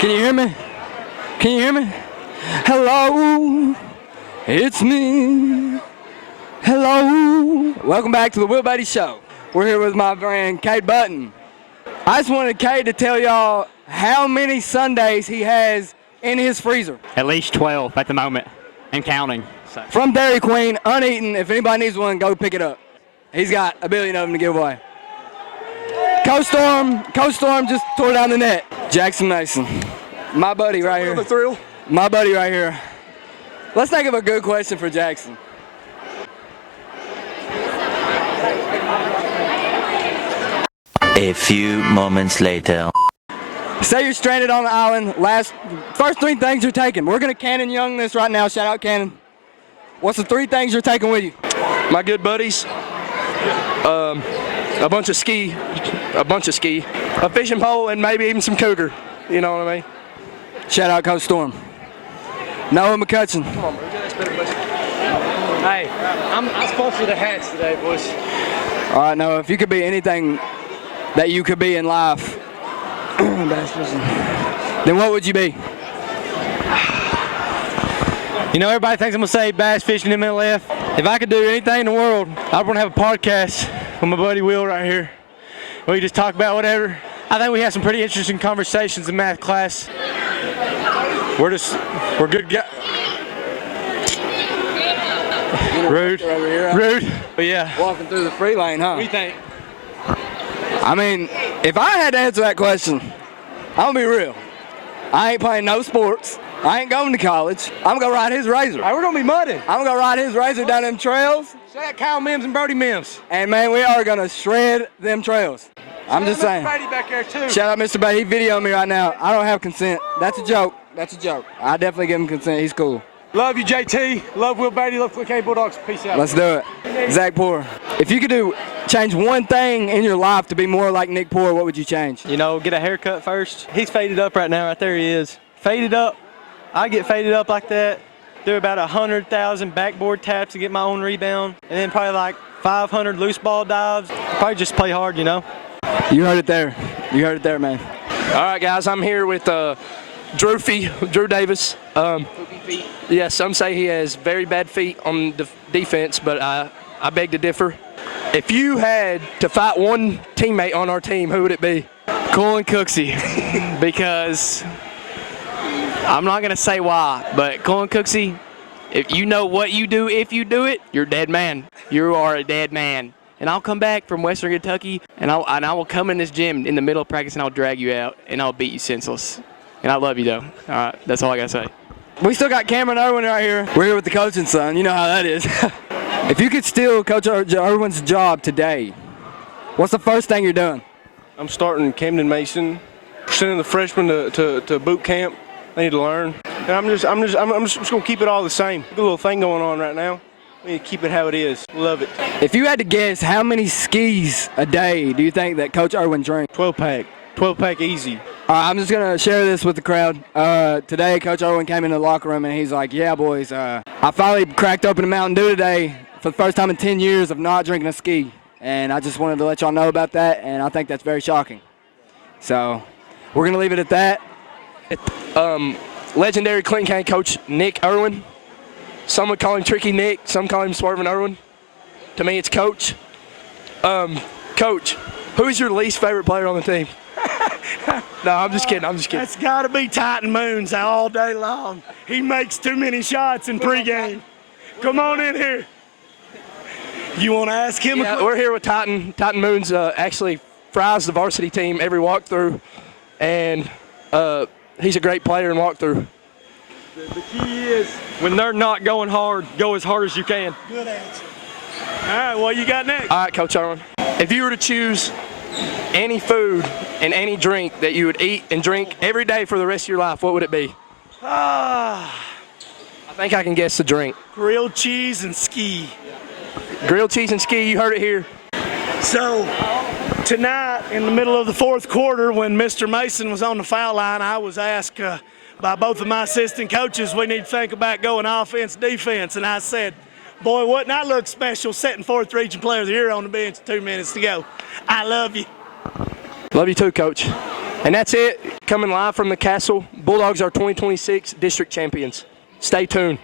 Can you hear me? Can you hear me? Hello, it's me. Hello. Welcome back to the Will Beaty Show. We're here with my friend Cade Button. I just wanted Cade to tell y'all how many sundaes he has in his freezer. At least 12 at the moment, and counting. So. From Dairy Queen, uneaten. If anybody needs one, go pick it up. He's got a billion of them to give away. Coach Storm just tore down the net. Jaxson Mason, my buddy right here. The thrill. My buddy right here. Let's think of a good question for Jaxson. A few moments later. Say you're stranded on the island. First three things you're taking. We're gonna Cannon Young this right now. Shout out Cannon. What's the three things you're taking with you? My good buddies. A bunch of ski, a fishing pole, and maybe even some cougar. You know what I mean? Shout out Coach Storm. Noah McCutcheon. Come on, bro. Hey, I'm sponsored the hats today, boys. All right, Noah, if you could be anything that you could be in life, then what would you be? You know, everybody thinks I'm going to say bass fishing MLF. If I could do anything in the world, I'd want to have a podcast with my buddy Will right here. We just talk about whatever. I think we had some pretty interesting conversations in math class. We're good guys. Rude. But yeah. Walking through the free lane, huh? What do you think? I mean, if I had to answer that question, I'm gonna be real. I ain't playing no sports. I ain't going to college. I'm gonna ride his razor. Hey, we're gonna be mudding. I'm gonna ride his razor down them trails. Shout out Kyle Mims and Brody Mims. And man, we are gonna shred them trails. I'm just saying. Beaty back there too. Shout out Mr. Beaty. He videoing me right now. I don't have consent. That's a joke. That's a joke. I definitely give him consent. He's cool. Love you, JT. Love Will Beaty. Love K Bulldogs. Peace out. Let's do it. Zach Poor. If you could change one thing in your life to be more like Nick Poor, what would you change? You know, get a haircut first. He's faded up right now. Right there he is. Faded up. I get faded up like that. Do about 100,000 backboard taps to get my own rebound. And then probably like 500 loose ball dives. Probably just play hard, you know. You heard it there. You heard it there, man. All right, guys. I'm here with Drew Davis. Yeah, some say he has very bad feet on defense, but I beg to differ. If you had to fight one teammate on our team, who would it be? Colin Cooksey, because I'm not going to say why, but Colin Cooksey, if you know what you do, if you do it, you're a dead man. You are a dead man. And I'll come back from Western Kentucky, and I will come in this gym in the middle of practice, and I'll drag you out, and I'll beat you senseless. And I love you, though. All right, that's all I got to say. We still got Cameron Irwin right here. We're here with the coaching son. You know how that is. If you could steal Coach Irwin's job today, what's the first thing you're doing? I'm starting Camden Mason, sending the freshmen to boot camp. They need to learn. And I'm just gonna keep it all the same. Got a little thing going on right now. We need to keep it how it is. Love it. If you had to guess, how many skis a day do you think that Coach Irwin drinks? 12-pack easy. All right, I'm just going to share this with the crowd. Today, Coach Irwin came in the locker room, and he's like, yeah, boys, I finally cracked open a Mountain Dew today for the first time in 10 years of not drinking a ski. And I just wanted to let y'all know about that, and I think that's very shocking. So we're going to leave it at that. Legendary Clinton County coach Nick Irwin. Some would call him Tricky Nick. Some call him Swervin' Irwin. To me, it's Coach. Coach, who is your least favorite player on the team? No, I'm just kidding. That's got to be Titan Moons all day long. He makes too many shots in pregame. Come on in here. You want to ask him? Yeah, we're here with Titan. Titan Moons actually fries the varsity team every walkthrough, and he's a great player in walkthrough. The key is, when they're not going hard, go as hard as you can. Good answer. All right, what you got next? All right, Coach Irwin. If you were to choose any food and any drink that you would eat and drink every day for the rest of your life, what would it be? I think I can guess the drink. Grilled cheese and ski. Grilled cheese and ski, you heard it here. So, tonight, in the middle of the fourth quarter, when Mr. Mason was on the foul line, I was asked by both of my assistant coaches, we need to think about going offense, defense. And I said, boy, wouldn't I look special setting fourth region player of the year on the bench 2 minutes to go. I love you. Love you too, Coach. And that's it. Coming live from the castle. Bulldogs are 2026 district champions. Stay tuned.